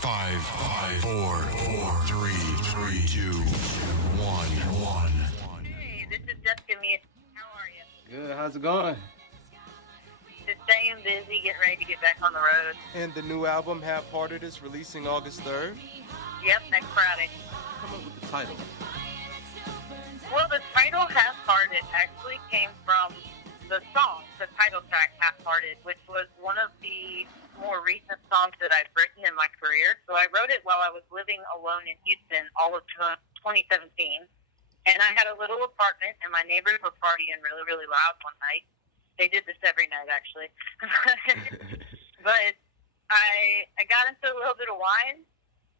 Five, four, three, two, one. Hey, this is Jessica Meuse. How are you? Good. How's it going? Just staying busy, getting ready to get back on the road. And the new album, Halfhearted, is releasing August 3rd. Yep, next Friday. Come up with the title. Well, the title Half-Hearted actually came from the song, the title track Half-Hearted, which was one of the more recent songs that I've written in my career. So I wrote it while I was living alone in Houston all of 2017. And I had a little apartment, and my neighbors were partying really, really loud one night. They did this every night, actually. But I got into a little bit of wine,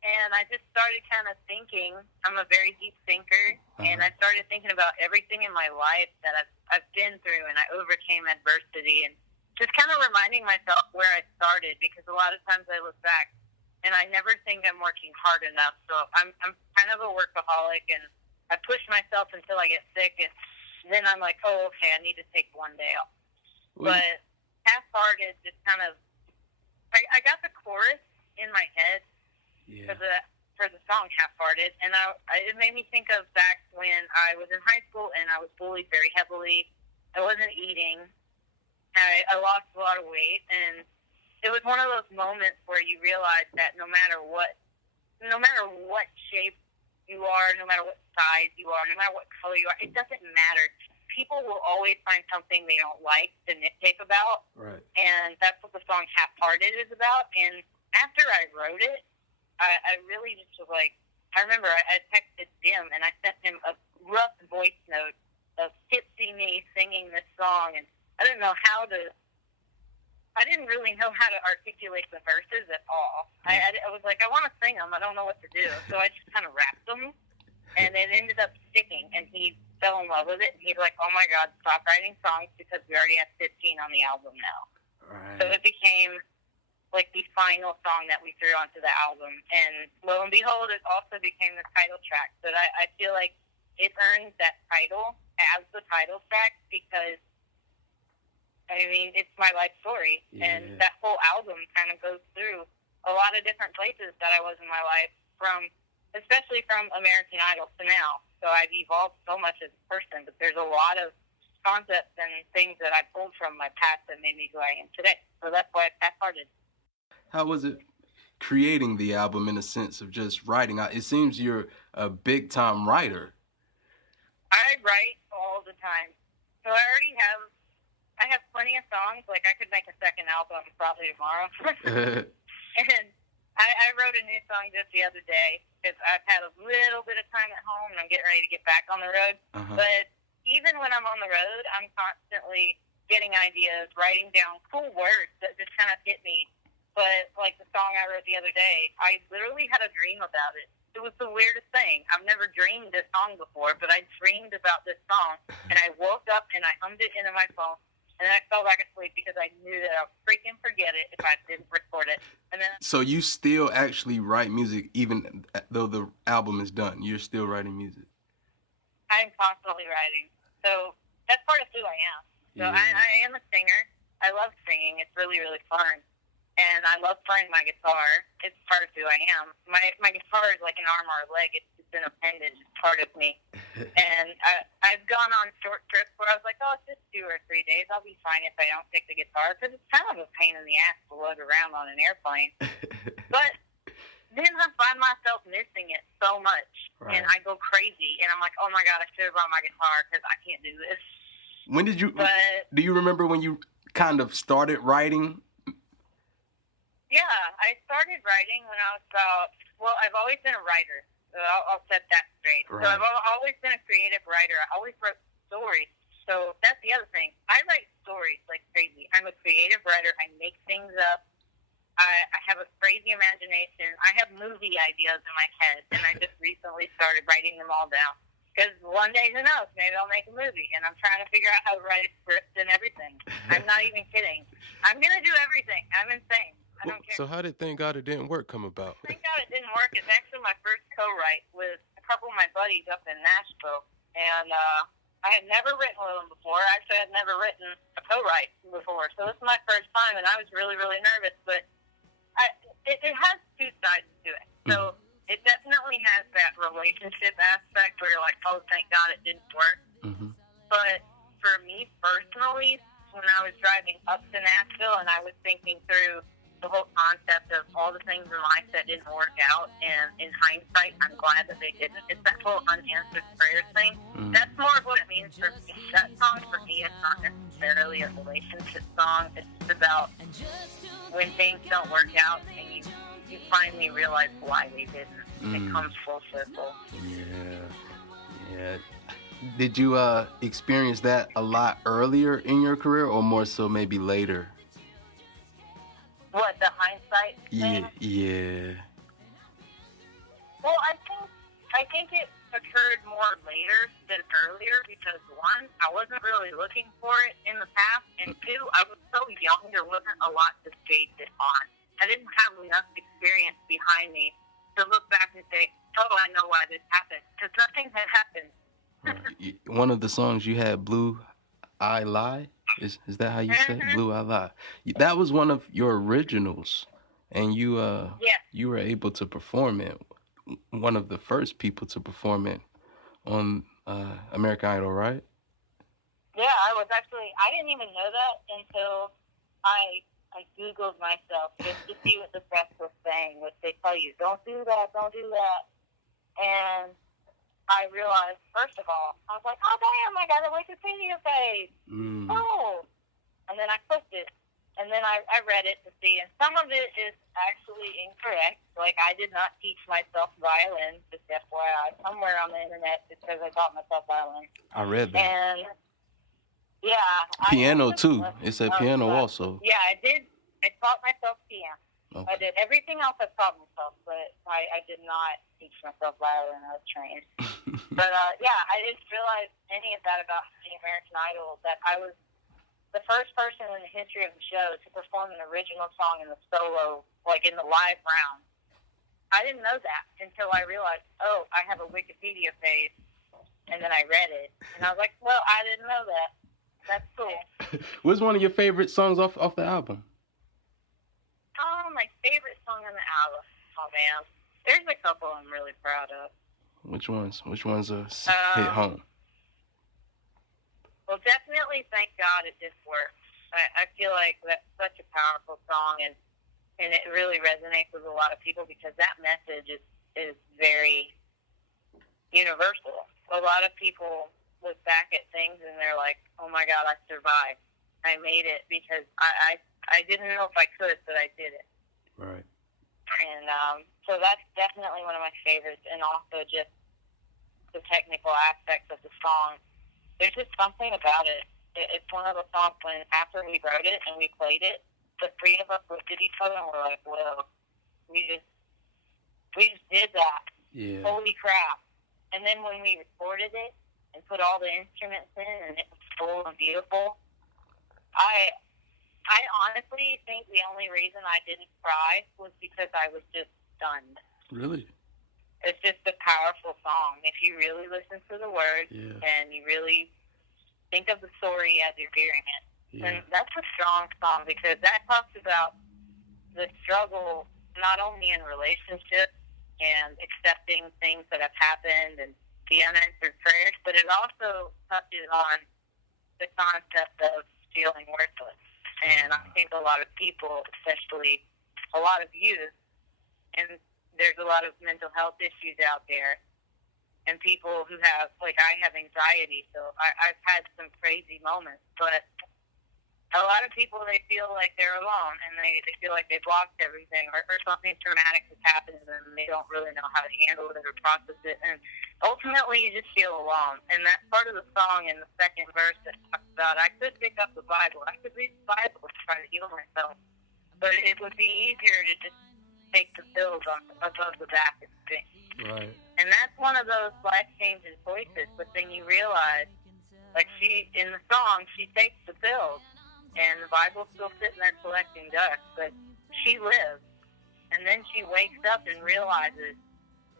and I just started kind of thinking. I'm a very deep thinker, and I started thinking about everything in my life that I've been through, and I overcame adversity, and just kind of reminding myself where I started, because a lot of times I look back, and I never think I'm working hard enough. So I'm kind of a workaholic, and I push myself until I get sick, and then I'm like, oh, okay, I need to take one day off. But Half-Hearted just kind of, I got the chorus in my head for the song Half-Hearted, and it made me think of back when I was in high school and I was bullied very heavily. I wasn't eating. I lost a lot of weight, and it was one of those moments where you realize that no matter what shape you are, no matter what size you are, no matter what color you are, it doesn't matter. People will always find something they don't like to nitpick about. Right. And that's what the song Half-Hearted is about. And after I wrote it, I really just was like, I remember I texted Jim, and I sent him a rough voice note of tipsy me singing this song, and I didn't really know how to articulate the verses at all. I was like, I want to sing them. I don't know what to do. So I just kind of rapped them, and it ended up sticking, and he fell in love with it. And he's like, oh, my God, stop writing songs because we already have 15 on the album now. Right. So it became like the final song that we threw onto the album. And lo and behold, it also became the title track. But I feel like it earned that title as the title track because, I mean, it's my life story, and that whole album kind of goes through a lot of different places that I was in my life, especially from American Idol to now. So I've evolved so much as a person, but there's a lot of concepts and things that I pulled from my past that made me who I am today. So that's why it's Half-Hearted. How was it creating the album in a sense of just writing? It seems you're a big-time writer. I write all the time. So I have plenty of songs. Like, I could make a second album probably tomorrow. And I wrote a new song just the other day because I've had a little bit of time at home and I'm getting ready to get back on the road. But even when I'm on the road, I'm constantly getting ideas, writing down cool words that just kind of hit me. But like the song I wrote the other day, I literally had a dream about it. It was the weirdest thing. I've never dreamed this song before, but I dreamed about this song, and I woke up and I hummed it into my phone, and then I fell back asleep because I knew that I would freaking forget it if I didn't record it. And then So you still actually write music even though the album is done? You're still writing music? I'm constantly writing. So that's part of who I am. So I am a singer. I love singing. It's really, really fun. And I love playing my guitar. It's part of who I am. My guitar is like an arm or a leg. It's just an appendage. It's part of me. And I've gone on short trips where I was like, oh, it's just 2 or 3 days. I'll be fine if I don't pick the guitar because it's kind of a pain in the ass to lug around on an airplane. But then I find myself missing it so much. Right. And I go crazy. And I'm like, oh, my God, I should have brought my guitar because I can't do this. When did you – do you remember when you kind of started writing? Yeah, I started writing when I was I've always been a writer. So I'll set that straight. Right. So I've always been a creative writer. I always wrote stories. So that's the other thing. I write stories like crazy. I'm a creative writer. I make things up. I have a crazy imagination. I have movie ideas in my head, and I just recently started writing them all down. Because one day, who knows, maybe I'll make a movie, and I'm trying to figure out how to write a script and everything. I'm not even kidding. I'm going to do everything. I'm insane. I don't care. So how did Thank God It Didn't Work come about? Thank God It Didn't Work is actually my first co-write with a couple of my buddies up in Nashville. And I had never written with them before. Actually, I had never written a co-write before. So this is my first time, and I was really, really nervous. But it has two sides to it. So it definitely has that relationship aspect where you're like, oh, thank God it didn't work. Mm-hmm. But for me personally, when I was driving up to Nashville and I was thinking through the whole concept of all the things in life that didn't work out, and in hindsight, I'm glad that they didn't. It's that whole unanswered prayers thing. That's more of what it means for me. That song for me is not necessarily a relationship song. It's just about when things don't work out and you finally realize why they didn't. It comes full circle. Yeah. Did you experience that a lot earlier in your career, or more so maybe later? What, the hindsight thing? Yeah. Well, I think it occurred more later than earlier because, one, I wasn't really looking for it in the past, and two, I was so young, there wasn't a lot to base it on. I didn't have enough experience behind me to look back and say, oh, I know why this happened, because nothing had happened. Right. One of the songs you had, Blue I Lie? Is that how you say it? Blue I Lie. That was one of your originals, and you were able to perform it. One of the first people to perform it on American Idol, right? Yeah, I was actually, I didn't even know that until I Googled myself just to see what the press was saying, which they tell you, don't do that. And I realized, first of all, I was like, oh, damn, I got a Wikipedia page. Oh. And then I clicked it. And then I read it to see. And some of it is actually incorrect. Like, I did not teach myself violin, just FYI. Somewhere on the internet it says I taught myself violin. I read that. And, yeah. Piano, too. It said piano also. Yeah, I did. I taught myself piano. Okay. I did everything else I taught myself, but I did not teach myself violin. I was trained. But, yeah, I didn't realize any of that about the American Idol, that I was the first person in the history of the show to perform an original song in the solo, like in the live round. I didn't know that until I realized, oh, I have a Wikipedia page, and then I read it. And I was like, well, I didn't know that. That's cool. What's one of your favorite songs off the album? Oh, my favorite song on the album. Oh, man. There's a couple I'm really proud of. Which ones hit home? Well, definitely Thank God It Didn't Work. I feel like that's such a powerful song, and it really resonates with a lot of people because that message is very universal. A lot of people look back at things and they're like, oh my God, I survived. I made it because I didn't know if I could, but I did it. Right. And so that's definitely one of my favorites, and also just the technical aspects of the song. There's just something about it. It's one of the songs when after we wrote it and we played it, the three of us looked at each other and were like, whoa, we just did that. Yeah. Holy crap. And then when we recorded it and put all the instruments in and it was full and beautiful, I honestly think the only reason I didn't cry was because I was just stunned. Really? It's just a powerful song. If you really listen to the words and you really think of the story as you're hearing it, then that's a strong song because that talks about the struggle not only in relationships and accepting things that have happened and the unanswered prayers, but it also touches on the concept of feeling worthless. And I think a lot of people, especially a lot of youth, and there's a lot of mental health issues out there, and people who have, like I have anxiety, so I've had some crazy moments, but a lot of people, they feel like they're alone, and they feel like they've lost everything, or something traumatic has happened, and they don't really know how to handle it or process it, and ultimately you just feel alone. And that's part of the song in the second verse that talks about, I could pick up the Bible, I could read the Bible to try to heal myself, but it would be easier to just take the pills above the back of the thing. Right. And that's one of those life-changing choices, but then you realize, like in the song, she takes the pills, and the Bible's still sitting there collecting dust, but she lives. And then she wakes up and realizes,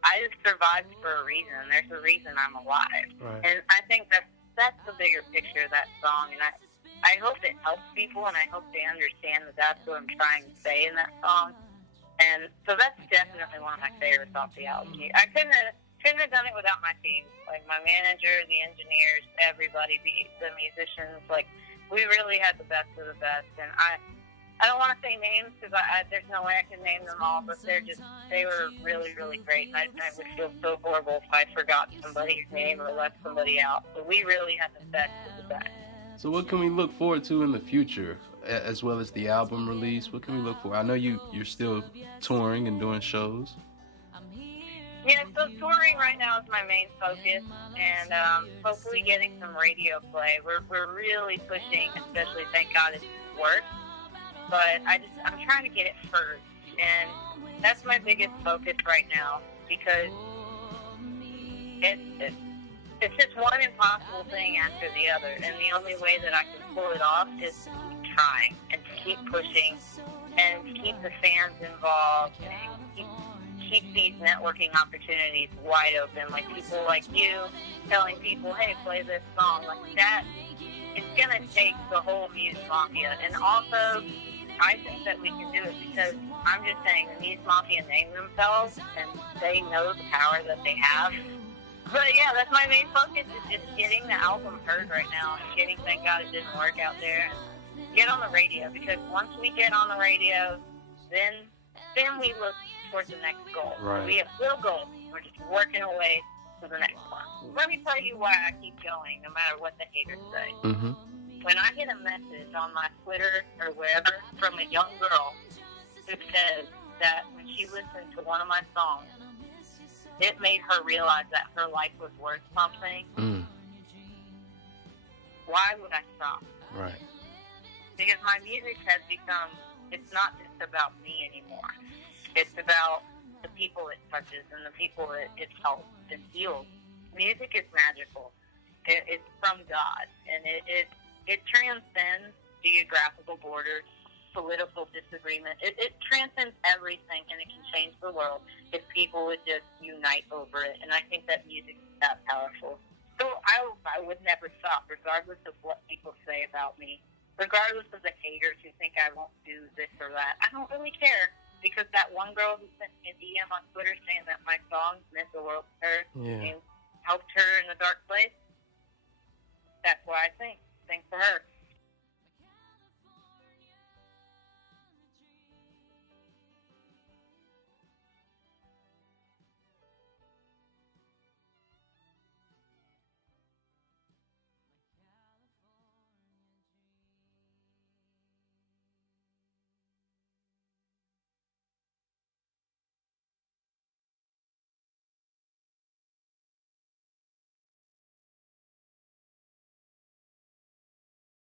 I just survived for a reason. There's a reason I'm alive. Right. And I think that's the bigger picture of that song. And I hope it helps people, and I hope they understand that that's what I'm trying to say in that song. And so that's definitely one of my favorites off the album. I couldn't have done it without my team, like my manager, the engineers, everybody, the musicians. Like, we really had the best of the best. And I don't want to say names because there's no way I can name them all, but they were really, really great. And I would feel so horrible if I forgot somebody's name or left somebody out. So we really had the best of the best. So what can we look forward to in the future, as well as the album release? What can we look for? I know you're still touring and doing shows. Yeah, so touring right now is my main focus, and hopefully getting some radio play. We're really pushing, especially Thank God It Works. But I'm trying to get it first, and that's my biggest focus right now, because it's just one impossible thing after the other, and the only way that I can pull it off is to keep trying and to keep pushing and to keep the fans involved and keep these networking opportunities wide open, like people like you telling people, hey, play this song, like that. It's going to take the whole Meuse Mafia, and also I think that we can do it because I'm just saying the Meuse Mafia name themselves and they know the power that they have. But yeah, that's my main focus, is just getting the album heard right now and getting Thank God It Didn't Work out there and get on the radio, because once we get on the radio, then we look towards the next goal. Right. We have still goals. We're just working away to the next one. Let me tell you why I keep going, no matter what the haters say. Mm-hmm. When I get a message on my Twitter or wherever from a young girl who says that when she listened to one of my songs, it made her realize that her life was worth something, why would I stop? Right. Because my music has become, it's not just about me anymore. It's about the people it touches and the people it helps and heals. Music is magical. It's from God, and it transcends geographical borders, political disagreement. It transcends everything, and it can change the world if people would just unite over it. And I think that music is that powerful. So I would never stop, regardless of what people say about me, regardless of the haters who think I won't do this or that. I don't really care, because that one girl who sent me a DM on Twitter saying that my songs meant the world to her and helped her in a dark place, that's why I sing for her.